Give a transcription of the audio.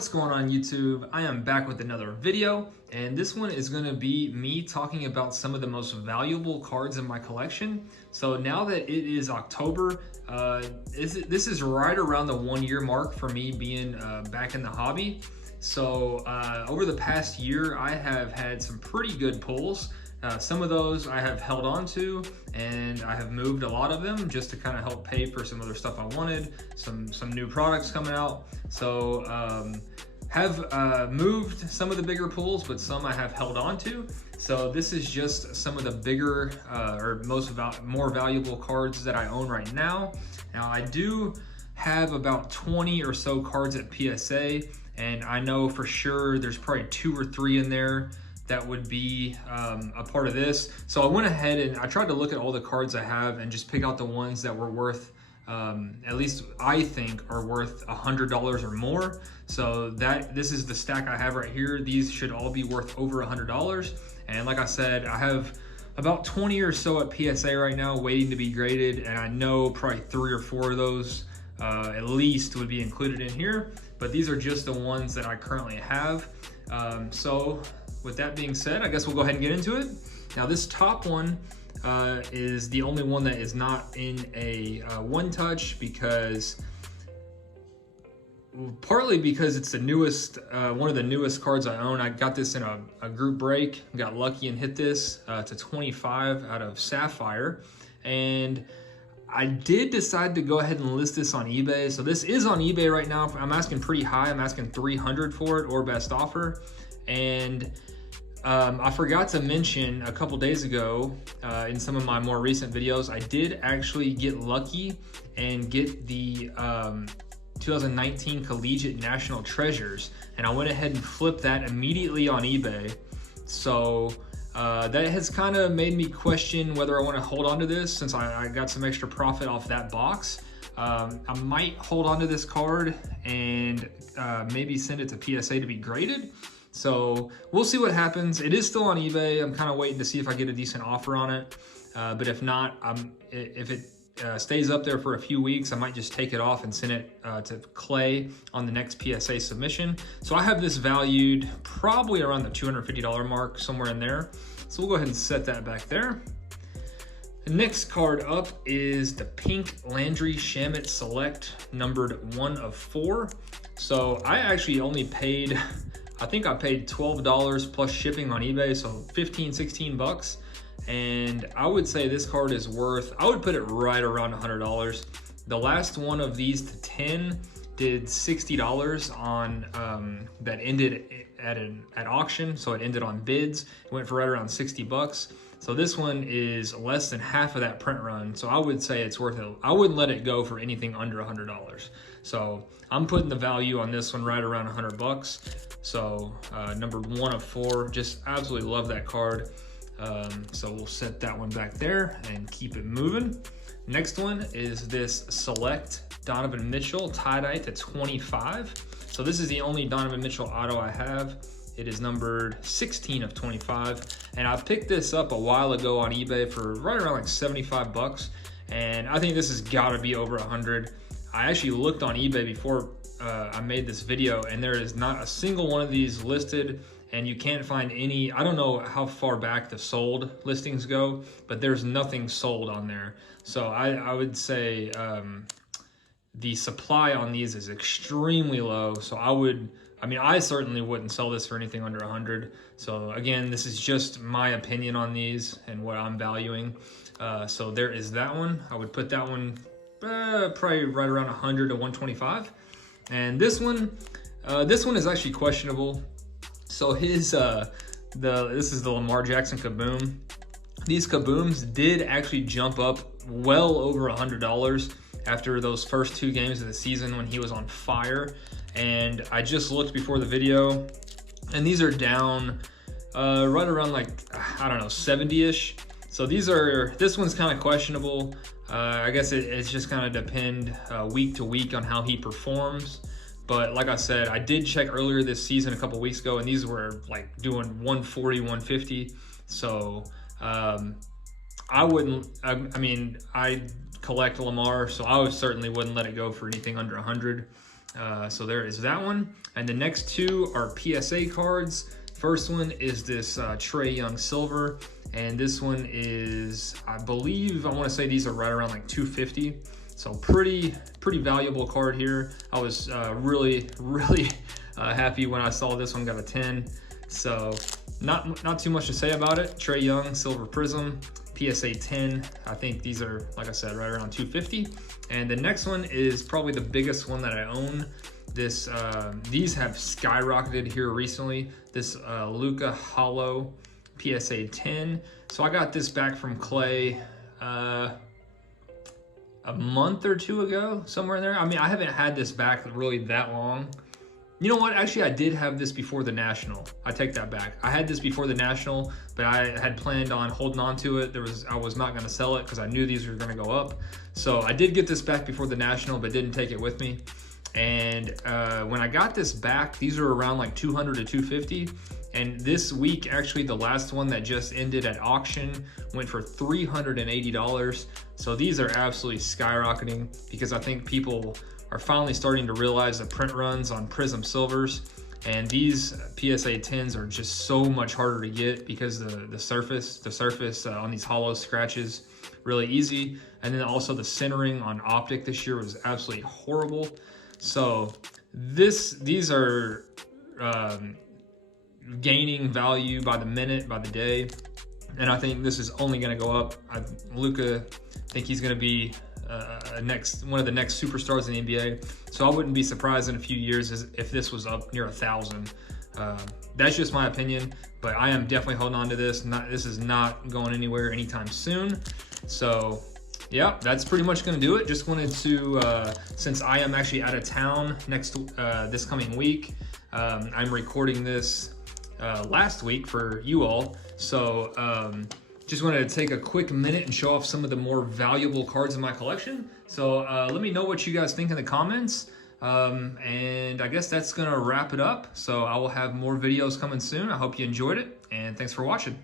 What's going on YouTube? I am back with another video, and this one is going to be me talking about some of the most valuable cards in my collection. So now that it is October, this is right around the 1 year mark for me being back in the hobby. So over the past year, I have had some pretty good pulls. Some of those I have held on to, and I have moved a lot of them just to kind of help pay for some other stuff I wanted, some new products coming out. So have moved some of the bigger pulls, but some I have held on to. So this is just some of the bigger or more valuable cards that I own right now. Now I do have about 20 or so cards at PSA, and I know for sure there's probably 2 or 3 in there that would be a part of this. So I went ahead and I tried to look at all the cards I have and just pick out the ones that were worth, at least I think are worth $100 or more. So this is the stack I have right here. These should all be worth over $100. And like I said, I have about 20 or so at PSA right now waiting to be graded. And I know probably 3 or 4 of those at least would be included in here. But these are just the ones that I currently have. So with that being said, I guess we'll go ahead and get into it. Now this top one is the only one that is not in a one touch, partly because it's the newest, one of the newest cards I own. I got this in a group break, got lucky and hit this to 25 out of Sapphire. And I did decide to go ahead and list this on eBay. So this is on eBay right now. I'm asking pretty high. I'm asking $300 for it or best offer. And I forgot to mention a couple days ago in some of my more recent videos, I did actually get lucky and get the 2019 Collegiate National Treasures, and I went ahead and flipped that immediately on eBay. So that has kind of made me question whether I want to hold on to this, since I got some extra profit off that box. I might hold on to this card and maybe send it to PSA to be graded. So we'll see what happens. It is still on eBay. I'm kind of waiting to see if I get a decent offer on it. But if not, if it stays up there for a few weeks, I might just take it off and send it to Clay on the next PSA submission. So I have this valued probably around the $250 mark, somewhere in there. So we'll go ahead and set that back there. The next card up is the Pink Landry Shamet Select, numbered 1 of 4. So I actually only paid, I think I paid $12 plus shipping on eBay, so 15, 16 bucks. And I would say this card is worth, I would put it right around $100. The last one of these to 10 did $60 on, that ended at auction. So it ended on bids. It went for right around 60 bucks. So this one is less than half of that print run. So I would say it's worth it. I wouldn't let it go for anything under $100. So I'm putting the value on this one right around 100 bucks. So numbered 1 of 4, just absolutely love that card. So we'll set that one back there and keep it moving. Next one is this Select Donovan Mitchell tie-dye to 25. So this is the only Donovan Mitchell auto I have. It is numbered 16 of 25. And I picked this up a while ago on eBay for right around like 75 bucks. And I think this has gotta be over 100. I actually looked on eBay before I made this video, and there is not a single one of these listed, and you can't find any. I don't know how far back the sold listings go, but there's nothing sold on there. So I would say the supply on these is extremely low. So I certainly wouldn't sell this for anything under 100. So again, this is just my opinion on these and what I'm valuing. So there is that one. I would put that one probably right around 100 to 125. And this one is actually questionable. So this is the Lamar Jackson Kaboom. These Kabooms did actually jump up well over $100 after those first 2 games of the season when he was on fire. And I just looked before the video, and these are down right around like, I don't know, 70-ish. So this one's kind of questionable. I guess it's just kind of depend week to week on how he performs. But like I said, I did check earlier this season a couple weeks ago, and these were like doing 140, 150. So I collect Lamar, so I certainly wouldn't let it go for anything under 100. So there is that one. And the next two are PSA cards. First one is this Trae Young Silver. And this one is, I believe, I want to say these are right around like $250. So pretty valuable card here. I was really happy when I saw this one got a 10. So not too much to say about it. Trae Young Silver Prism, PSA 10. I think these are, like I said, right around $250. And the next one is probably the biggest one that I own. This these have skyrocketed here recently. This Luka Hollow PSA 10. So I got this back from Clay a month or two ago, somewhere in there. I mean, I haven't had this back really that long. You know what? Actually, I did have this before the National. I take that back. I had this before the National, but I had planned on holding on to it. I was not going to sell it because I knew these were going to go up. So I did get this back before the National, but didn't take it with me. And when I got this back, these are around like $200 to $250. And this week, actually, the last one that just ended at auction went for $380. So these are absolutely skyrocketing because I think people are finally starting to realize the print runs on Prism Silvers. And these PSA 10s are just so much harder to get because the surface on these hollow scratches really easy. And then also the centering on optic this year was absolutely horrible. So these are gaining value by the minute, by the day, and I think this is only going to go up. Luka, I think he's going to be one of the next superstars in the NBA. So I wouldn't be surprised in a few years if this was up near 1,000. That's just my opinion, but I am definitely holding on to this. This is not going anywhere anytime soon. So yeah, that's pretty much going to do it. Just wanted to, since I am actually out of town this coming week, I'm recording this last week for you all. So just wanted to take a quick minute and show off some of the more valuable cards in my collection. So let me know what you guys think in the comments. And I guess that's going to wrap it up. So I will have more videos coming soon. I hope you enjoyed it, and thanks for watching.